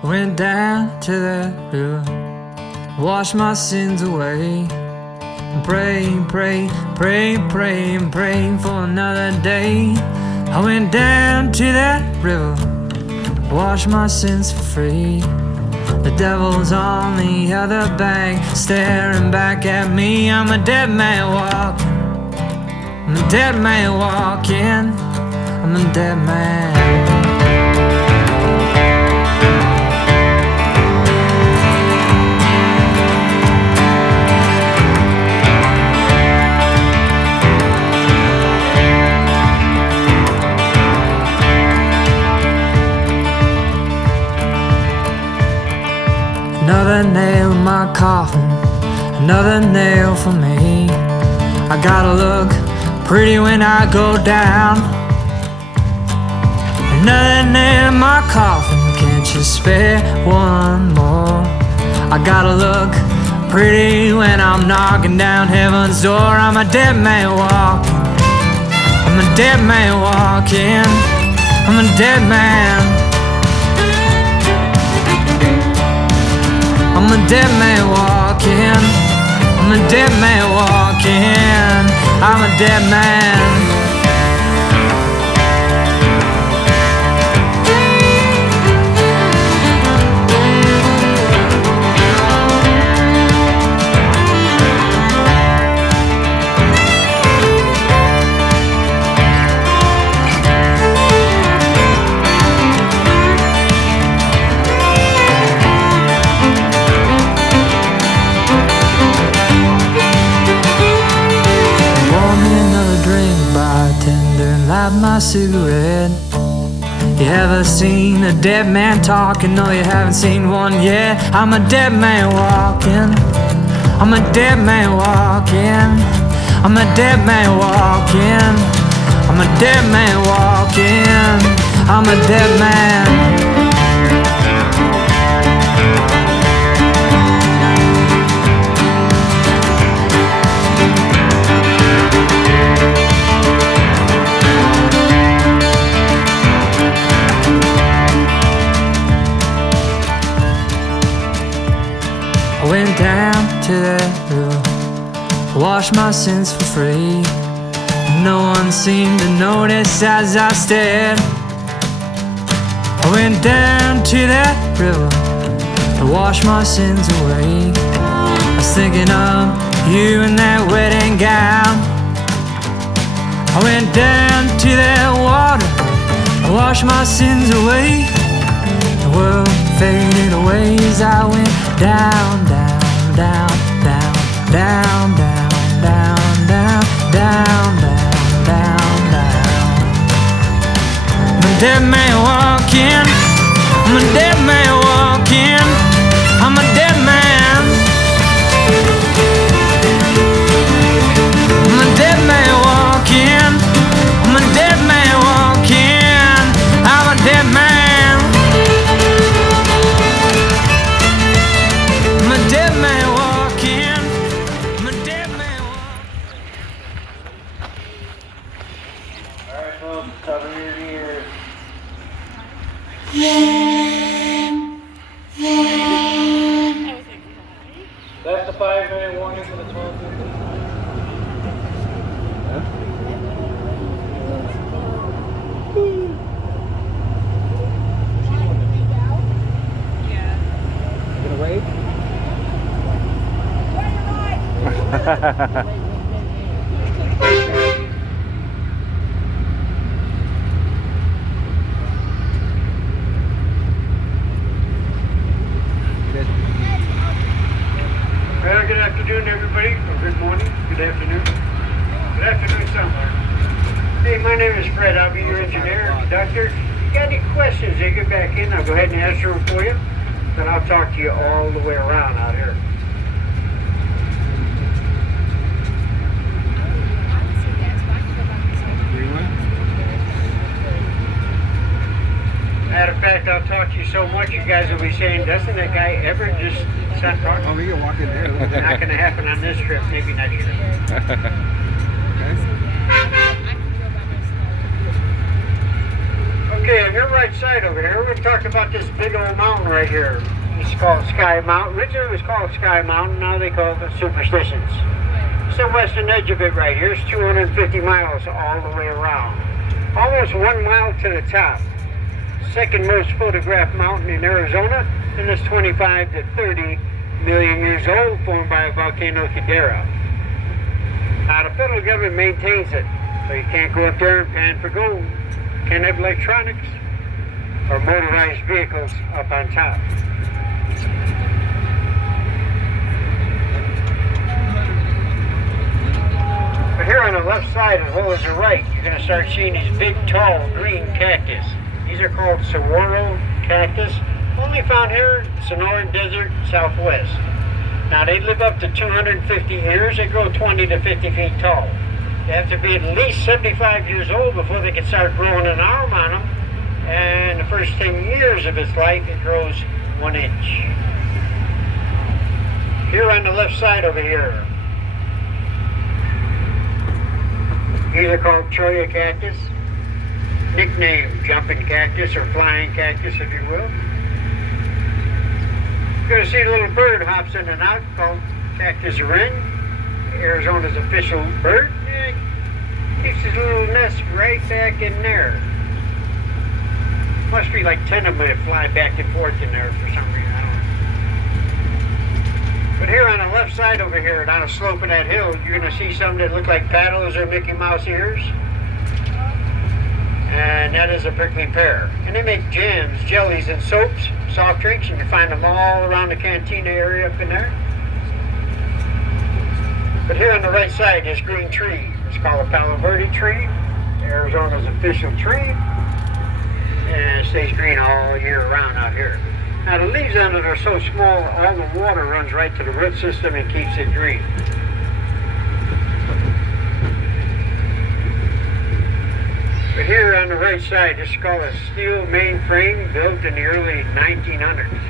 Went down to that river, washed my sins away. Pray, pray, pray, pray, pray for another day. I went down to that river, washed my sins for free. The devil's on the other bank, staring back at me. I'm a dead man walking, I'm a dead man walking, I'm a dead man. Another nail in my coffin, another nail for me. I gotta look pretty when I go down. Another nail in my coffin, can't you spare one more? I gotta look pretty when I'm knocking down heaven's door. I'm a dead man walking, I'm a dead man walking, I'm a dead man. I'm a dead man walking, I'm a dead man walking, I'm a dead man. Light my cigarette. You ever seen a dead man talking? No, you haven't seen one yet. I'm a dead man walking, I'm a dead man walking, I'm a dead man walking, I'm a dead man walking, I'm a dead man. I went down to that river, washed my sins for free. No one seemed to notice as I stared. I went down to that river to wash my sins away. I was thinking of you in that wedding gown. I went down to that water to wash my sins away. The world faded away as I went down, down, down, down, down, down, down, down, down, down, down, down. I'm a dead man walking, I'm a dead man walking, I'm a dead man. I'm a dead man walking, I'm a dead man walking, I'm a dead man. Cover your ears. That's the 5-minute warning for the 12:15. You gonna wait? Well, good afternoon, everybody, or good morning, good afternoon. Good afternoon somewhere. Hey, my name is Fred. I'll be your engineer and conductor. If you got any questions, they get back in. I'll go ahead and answer them for you. Then I'll talk to you all the way around out here. Matter of fact, I'll talk to you so much, you guys will be saying, doesn't that guy ever just stop talking? Oh, you can walk in there. Not going to happen on this trip, maybe next year. Okay, I'm your right side over here, we're talking about this big old mountain right here. It's called Sky Mountain. Originally it was called Sky Mountain, now they call it Superstitions. It's the western edge of it right here. It's 250 miles all the way around. Almost 1 mile to the top. Second most photographed mountain in Arizona, and it's 25 to 30 million years old, formed by a volcano caldera. Now the federal government maintains it, so you can't go up there and pan for gold. Can't have electronics or motorized vehicles up on top. But here on the left side as well as the right, you're going to start seeing these big, tall, green cactus. These are called saguaro cactus, only found here in the Sonoran Desert, Southwest. Now they live up to 250 years. They grow 20 to 50 feet tall. They have to be at least 75 years old before they can start growing an arm on them. And the first 10 years of its life, it grows 1 inch. Here on the left side over here, these are called cholla cactus. Nicknamed jumping cactus or flying cactus, if you will. You're going to see a little bird hops in and out called cactus wren, Arizona's official bird. And keeps his little nest right back in there. Must be like 10 of them that fly back and forth in there for some reason. I don't know. But here on the left side over here, down a slope of that hill, you're going to see something that look like paddles or Mickey Mouse ears. And that is a prickly pear. And they make jams, jellies, and soaps, soft drinks, and you find them all around the cantina area up in there. But here on the right side, this green tree. It's called a Palo Verde tree, Arizona's official tree. And it stays green all year round out here. Now the leaves on it are so small, all the water runs right to the root system and keeps it green. But here on the right side, this is called a steel mainframe built in the early 1900s.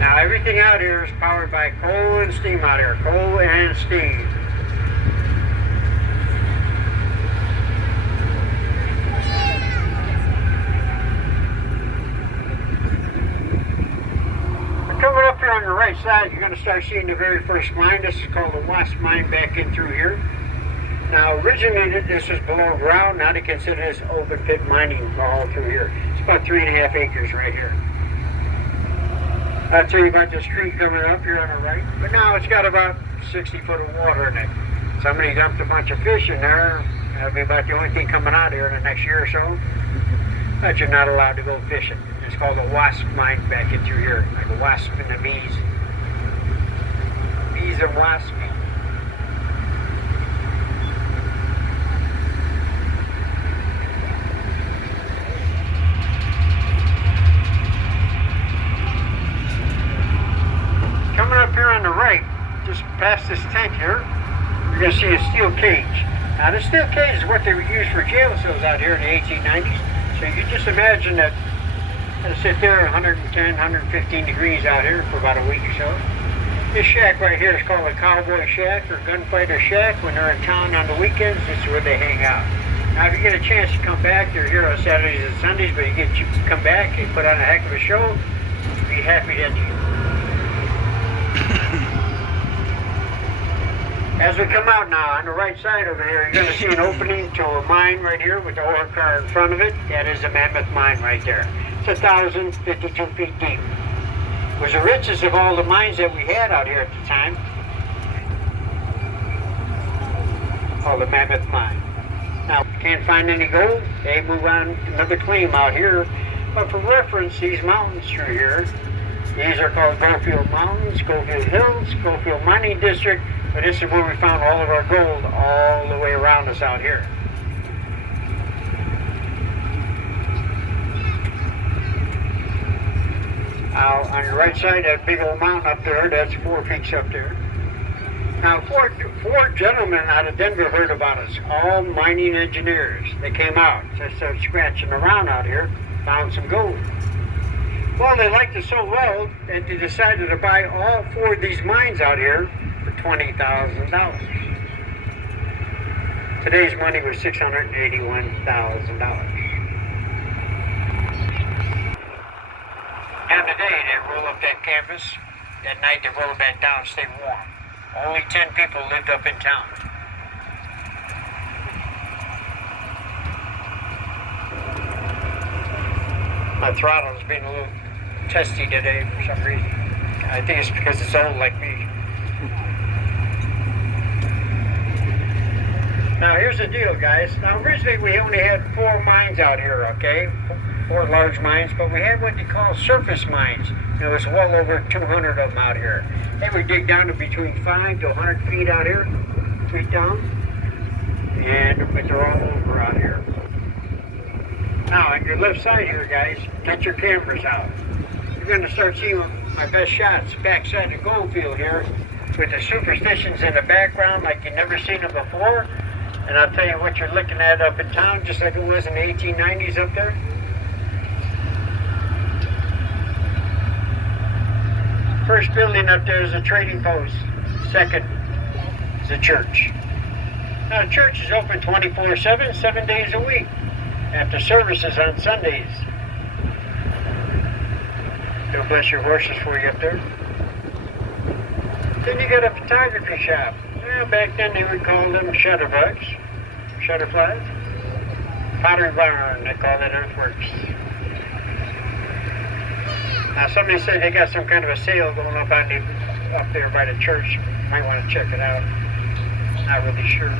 Now everything out here is powered by coal and steam out here, coal and steam. Coming up here on the right side, you're going to start seeing the very first mine. This is called the Wasp Mine back in through here. Now, originally this was below ground. Now they consider this open pit mining all through here. It's about 3.5 acres right here. I'll tell you about this creek coming up here on the right. But now it's got about 60 foot of water in it. Somebody dumped a bunch of fish in there. That'll be about the only thing coming out here in the next year or so. But you're not allowed to go fishing. It's called a wasp mine back in through here. Like a wasp and the bees. Bees and wasps. Coming up here on the right, just past this tent here, you're going to see a steel cage. Now this steel cage is what they would use for jail cells out here in the 1890s. So you can just imagine that it'll sit there at 110, 115 degrees out here for about a week or so. This shack right here is called a cowboy shack or gunfighter shack. When they're in town on the weekends, this is where they hang out. Now if you get a chance to come back, they're here on Saturdays and Sundays, but you come back and put on a heck of a show, be happy that you. As we come out now, on the right side over here, you're going to see an opening to a mine right here with the ore car in front of it. That is a mammoth mine right there. It's 1,052 feet deep. It was the richest of all the mines that we had out here at the time. Called the Mammoth Mine. Now, if you can't find any gold, they move on to another claim out here. But for reference, these mountains through here, these are called Goldfield Mountains, Goldfield Hills, Goldfield Mining District. But this is where we found all of our gold all the way around us out here. Now, on your right side, that big old mountain up there, that's Four Peaks up there. Now, four gentlemen out of Denver heard about us, all mining engineers. They came out, just started scratching around out here, found some gold. Well, they liked it so well that they decided to buy all 4 of these mines out here for $20,000. Today's money was $681,000. And today they roll up that campus. At night they roll it back down, stay warm. Only 10 people lived up in town. My throttle's been a little testy today for some reason. I think it's because it's old like me. Now here's the deal, guys. Now originally we only had 4 mines out here, okay? 4 large mines, but we had what they call surface mines. There was well over 200 of them out here. They would dig down to between 5 to 100 feet out here, feet down. But they're all over out here. Now on your left side here, guys, get your cameras out. You're going to start seeing my best shots backside the Goldfield here with the superstitions in the background like you've never seen them before. And I'll tell you what you're looking at up in town, just like it was in the 1890s up there. First building up there is a trading post. Second is a church. Now the church is open 24/7, 7 days a week. After services on Sundays. They'll bless your horses for you up there. Then you got a photography shop. Well, back then they would call them shutterbugs, shutterflies. Pottery barn, they call that earthworks. Now somebody said they got some kind of a sale going up there by the church. Might want to check it out. Not really sure.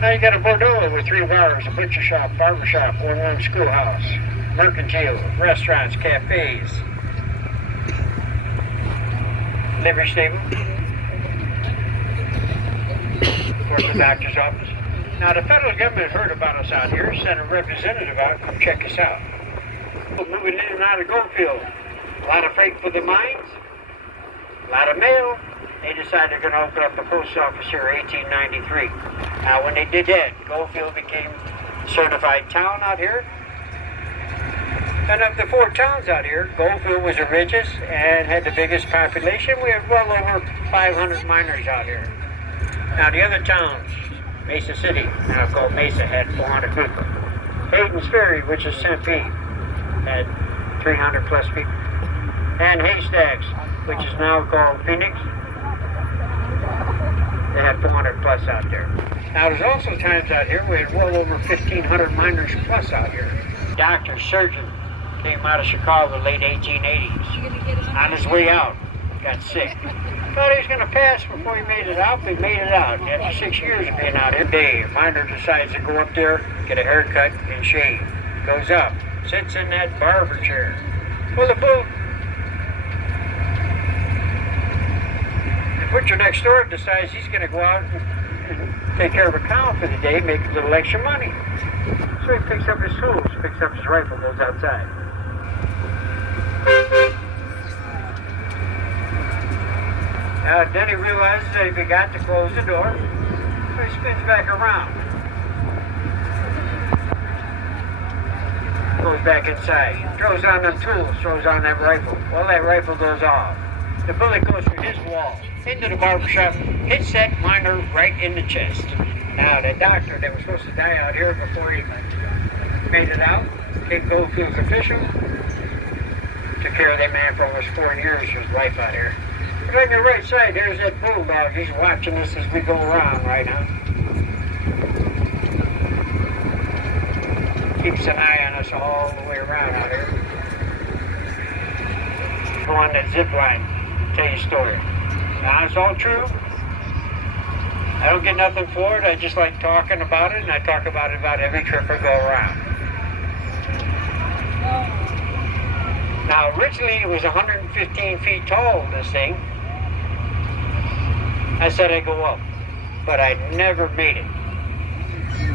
Now you got a Bordeaux with 3 bars, a butcher shop, barber shop, 1-room schoolhouse, mercantile, restaurants, cafes, livery stable, of course the doctor's office. Now the federal government heard about us out here, sent a representative out to come check us out. We're moving in and out of Goldfield. A lot of freight for the mines, a lot of mail. They decided they're going to open up the post office here in 1893. Now, when they did that, Goldfield became a certified town out here. And of the 4 towns out here, Goldfield was the richest and had the biggest population. We have well over 500 miners out here. Now, the other towns, Mesa City, now called Mesa, had 400 people. Hayden's Ferry, which is Tempe, had 300 plus people. And Haystacks, which is now called Phoenix, they had 400 plus out there. Now there's also times out here we had well over 1,500 miners plus out here. Doctor, surgeon, came out of Chicago late 1880s. On his way out, got sick. Thought he was going to pass before he made it out, but he made it out. After 6 years of being out here, a miner decides to go up there, get a haircut and shave. Goes up, sits in that barber chair. Well, the bull butcher next door decides he's going to go out and take care of a cow for the day, make a little extra money. So he picks up his tools, picks up his rifle, goes outside. Then he realizes that he forgot to close the door, so he spins back around. Goes back inside, throws on them tools, throws on that rifle. Well, that rifle goes off. The bullet goes through his wall, into the barbershop, hits that miner right in the chest. Now, the doctor that was supposed to die out here before he made it out, King Goldfield's official, took care of that man for almost 4 years of his life out here. But on your right side, there's that bulldog. He's watching us as we go around right now. Keeps an eye on us all the way around out here. Go on that zip line. Tell you a story. Now, it's all true. I don't get nothing for it. I just like talking about it, and I talk about it about every trip I go around. Now, originally it was 115 feet tall, this thing. I said I'd go up, but I never made it.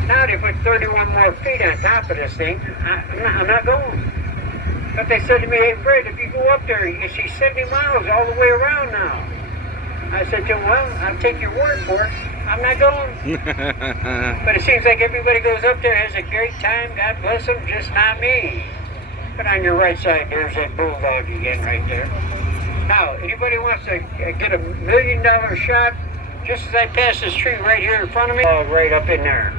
Now they put 31 more feet on top of this thing. I'm not going. But they said to me, hey Fred, if you go up there, you can see 70 miles all the way around now. I said to him, well, I'll take your word for it. I'm not going. But it seems like everybody goes up there, has a great time, God bless them, just not me. But on your right side, there's that bulldog again right there. Now, anybody wants to get $1 million shot Just as I pass this tree right here in front of me, right up in there.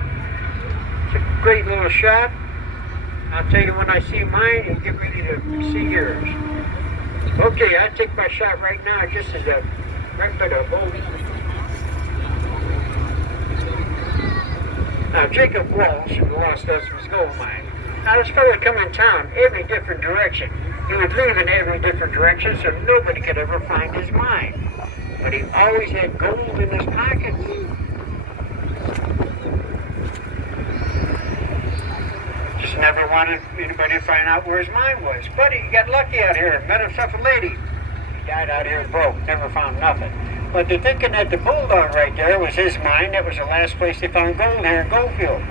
It's a great little shot. I'll tell you when I see mine and get ready to see yours. Okay, I take my shot right now, just as a right by the bowl. Now, Jacob Walsh, who lost us, was gold mine. Now, this fellow come in town every different direction. He would leave in every different direction, so nobody could ever find his mine. But he always had gold in his pockets. Just never wanted anybody to find out where his mine was. But he got lucky out here, met himself a lady. He died out here broke, never found nothing. But they're thinking that the bulldog right there was his mine. That was the last place they found gold here in Goldfield.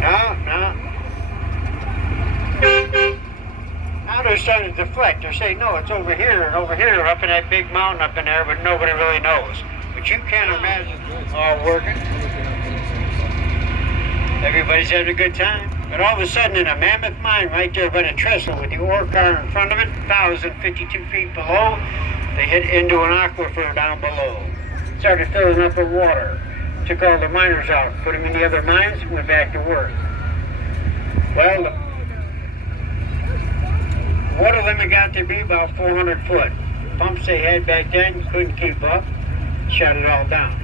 No. Now they're starting to deflect. They're saying, no, it's over here and over here, up in that big mountain up in there, but nobody really knows. But you can't imagine all working. Everybody's having a good time. But all of a sudden, in a mammoth mine right there by the trestle with the ore car in front of it, 1,052 feet below, they hit into an aquifer down below. Started filling up with water. Took all the miners out, put them in the other mines, and went back to work. Well, the water limit got to be about 400 foot. Pumps they had back then couldn't keep up, shut it all down.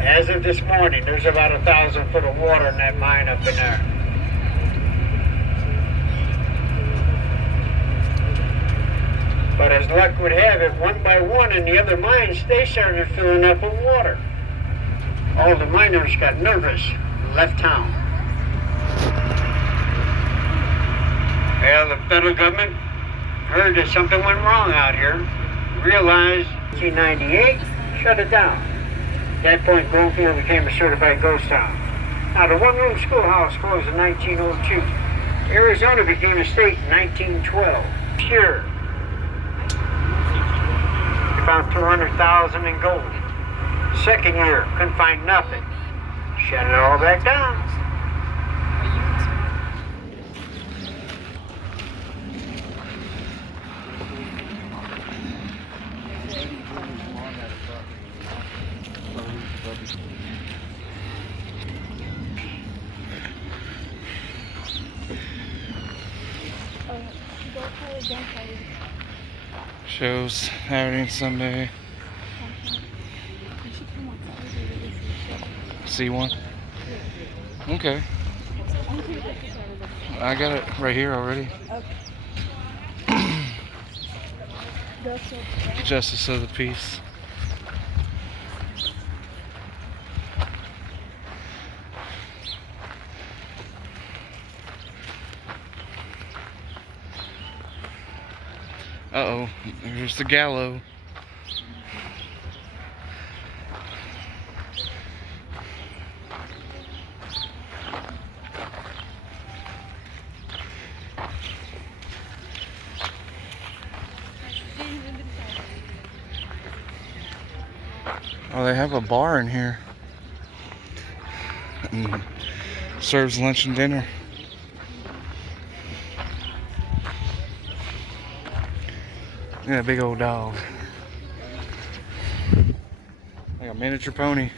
As of this morning, there's about 1,000 foot of water in that mine up in there. But as luck would have it, one by one in the other mines, they started filling up with water. All the miners got nervous and left town. Well, the federal government heard that something went wrong out here, realized 1998, shut it down. At that point, Goldfield became a certified ghost town. Now, the one-room schoolhouse closed in 1902. Arizona became a state in 1912. Sure. Found 200,000 in gold. Second year, couldn't find nothing. Shut it all back down. Shows Saturday and Sunday. See one? Okay. I got it right here already. Justice of the Peace. Uh-oh, there's the gallows. Oh, they have a bar in here. And serves lunch and dinner. Yeah, big old dog. Like a miniature pony.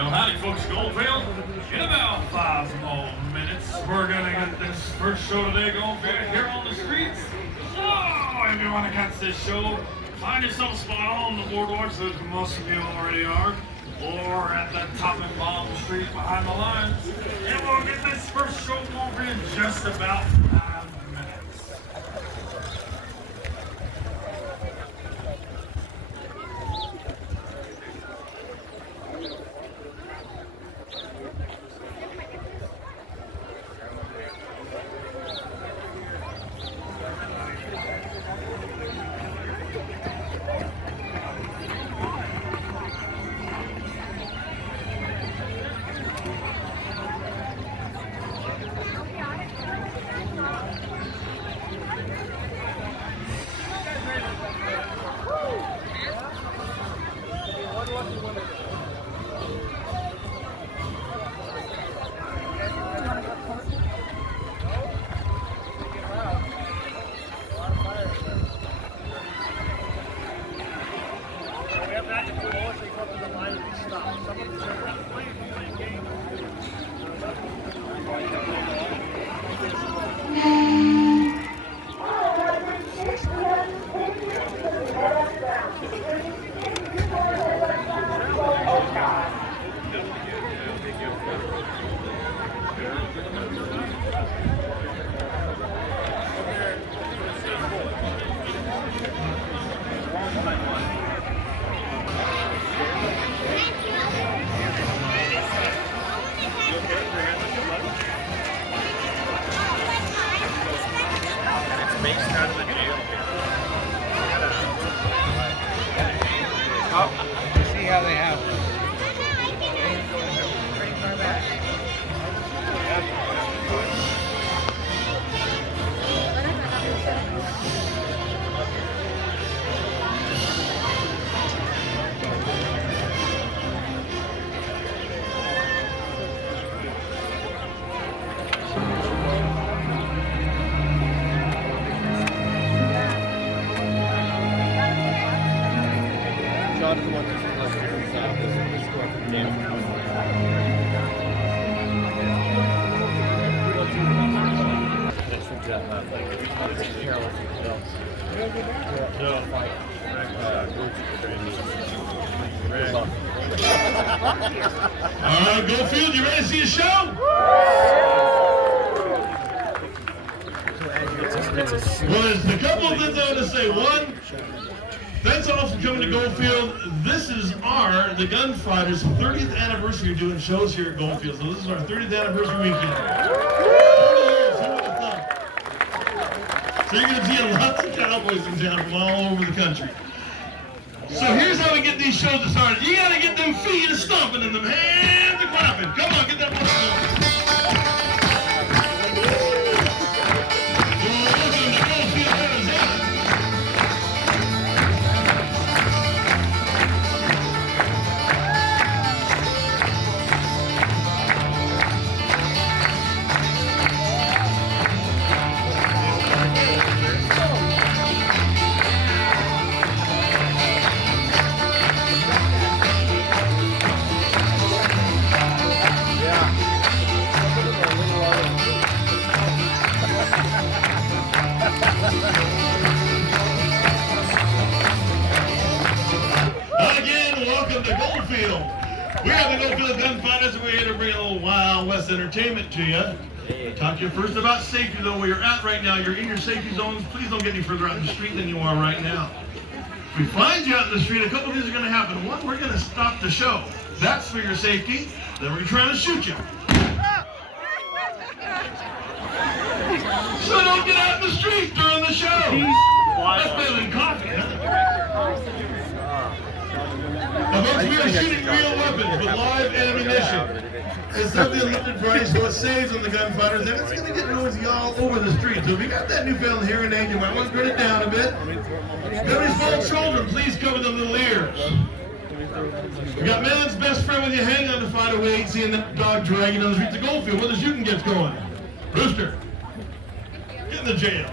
Well, howdy folks, Goldfield. In about 5 more minutes, we're gonna get this first show today going here on the streets. So, if you want to catch this show, find yourself a spot on the boardwalks, as most of you already are, or at the top and bottom street behind the lines. And we'll get this first show going for you in just about 5 minutes. out of the jail here. You see how they have. John is the one that's supposed to score for the game. Goldfield, you ready to see a show? Well, there's a couple of things I want to say. One, thanks all for coming to Goldfield. This is the Gunfighters' 30th anniversary doing shows here at Goldfield. So this is our 30th anniversary weekend. 30 years, who would have thought? So you're going to see lots of cowboys in town from all over the country. So here's how we get these shows started. You got to get them feet stomping and them hands clapping. Come on, get that one going. Welcome to Goldfield, Arizona. Again, welcome to Goldfield. We are the Goldfield Gunfighters, and we're here to bring a little Wild West entertainment to you. Talk to you first about safety, though. Where you're at right now, you're in your safety zones. Please don't get any further out in the street than you are right now. If we find you out in the street, a couple things are going to happen. One, we're going to stop the show. That's for your safety. Then we're trying to shoot you. So don't get out in the street during the show. That's better than coffee, huh? Now, folks, we are shooting real weapons with live ammunition. It's something limited price, so it saves on the gunfighters, and it's going to get noisy all over the street. So if you got that newfound hearing aid, you might want to turn it down a bit. If you got any small children, please cover them little ears. You got man's best friend with you, hang on to 508, seeing that dog dragging on the streets of Goldfield where the shooting gets going. Rooster, get in the jail.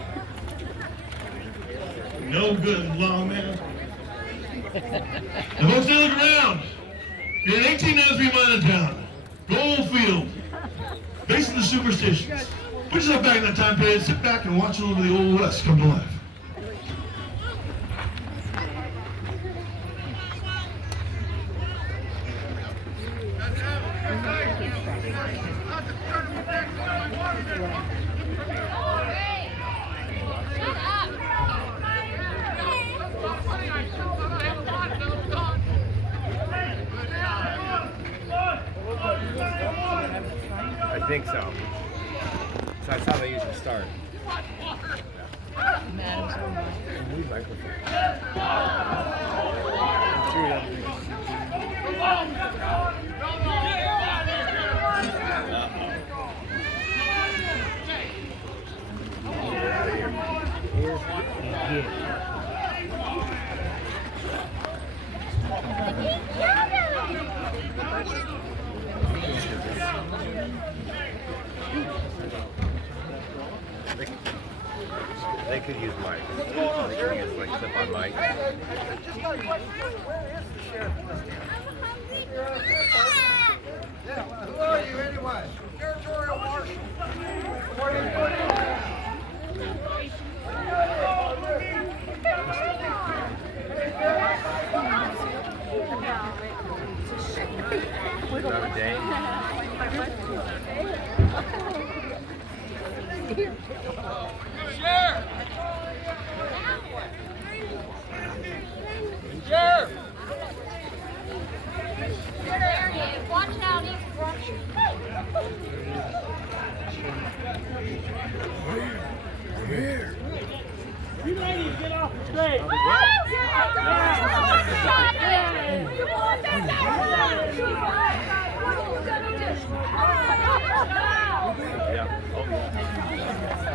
No good, lawman. Now, folks, they look around. You're in 1893 mile of town. Goldfield. Based on the superstitions. Put yourself back in that time period, sit back and watch a little bit of the Old West come to life. I think so. So that's how they usually start. They could use mics. They could use like clip-on mics. Who are you anyway? Territorial Marshal. What are you doing? Another day. Sheriff! Sheriff! There he is. Watch out, he's crushing. Here. You ladies get off the stage.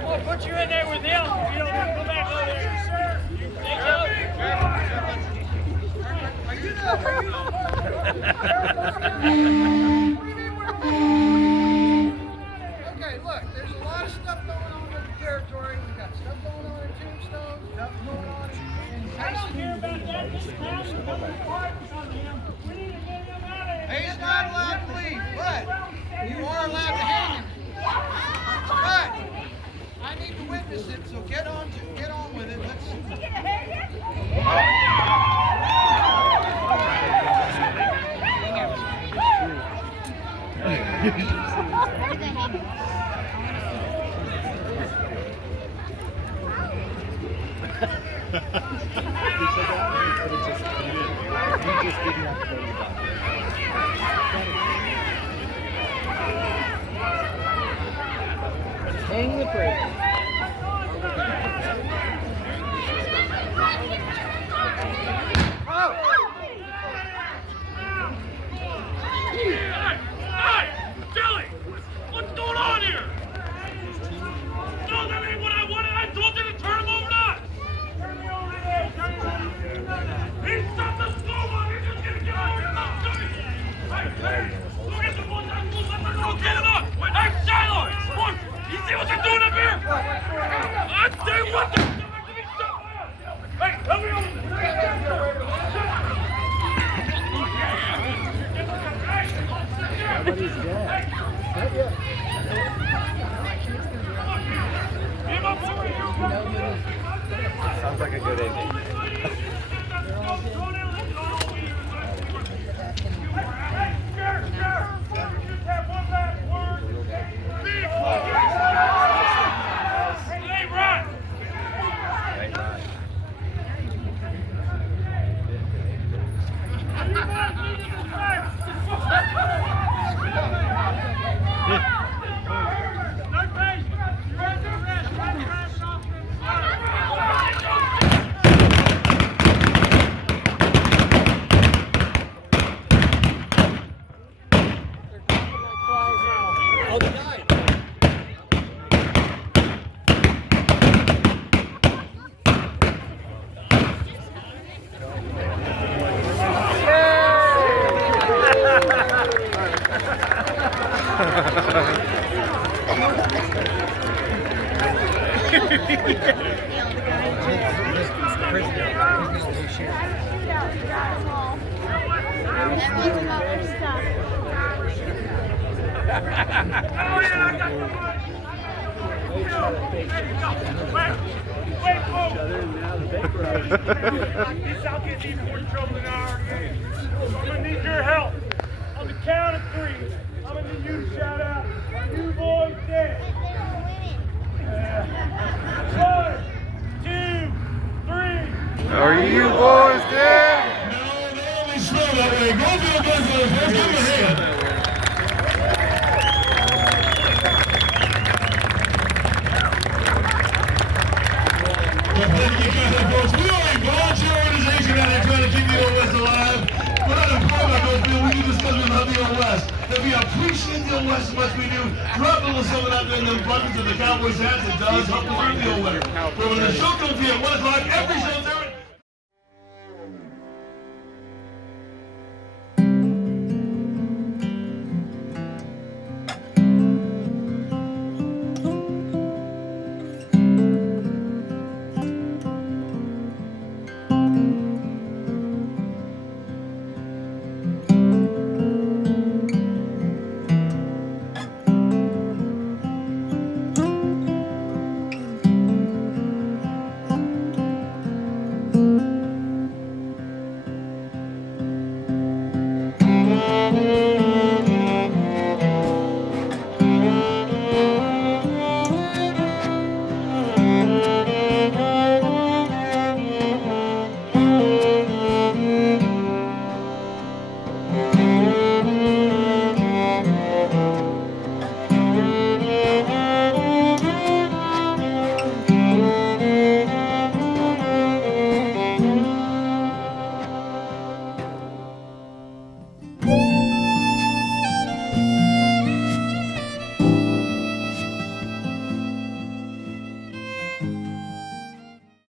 We'll put you in there with him. You don't want to go back over there, sir. Okay, look, there's a lot of stuff going on in the territory. We got stuff going on in Tombstone, stuff going on in I don't care about that. This town is coming apart on him. We need to get him out of here. He's not allowed to leave, but you are allowed to hang him. But I need to witness it, so get on with it. Let's. Hang the brakes. Billy! What's going on here? No, that ain't what I wanted. I told you to turn him over to us. Turn me over there. Turn me over there. He's not the school one. He's just gonna get over and not do it. Hey, look at the one that moves up and go get him up. Hey, Shiloh! Look, you see what they're doing up here? I tell you what, they're doing to me stuff. Hey, help me over. Somebody's dead. Not yet. Give up over here. Sounds like a good ending. Hey, run! Right, right. This I'll get even more trouble than I already am. I'm gonna need your help. On the count of 3, I'm gonna need you to shout out, "You boys dead." 1, 2, 3. Are you boys dead? No, they only smell that way. Goldfield does those. Let's give him a hand. Folks, we are a volunteer organization out here trying to keep the Old West alive. We're not important about Goldfield. We do this because we love the Old West. That we appreciate the Old West as much as we do. Drop a little something out there in the buttons of the Cowboys hats. It does help us keep the Old West. But when the show comes here at 1 o'clock every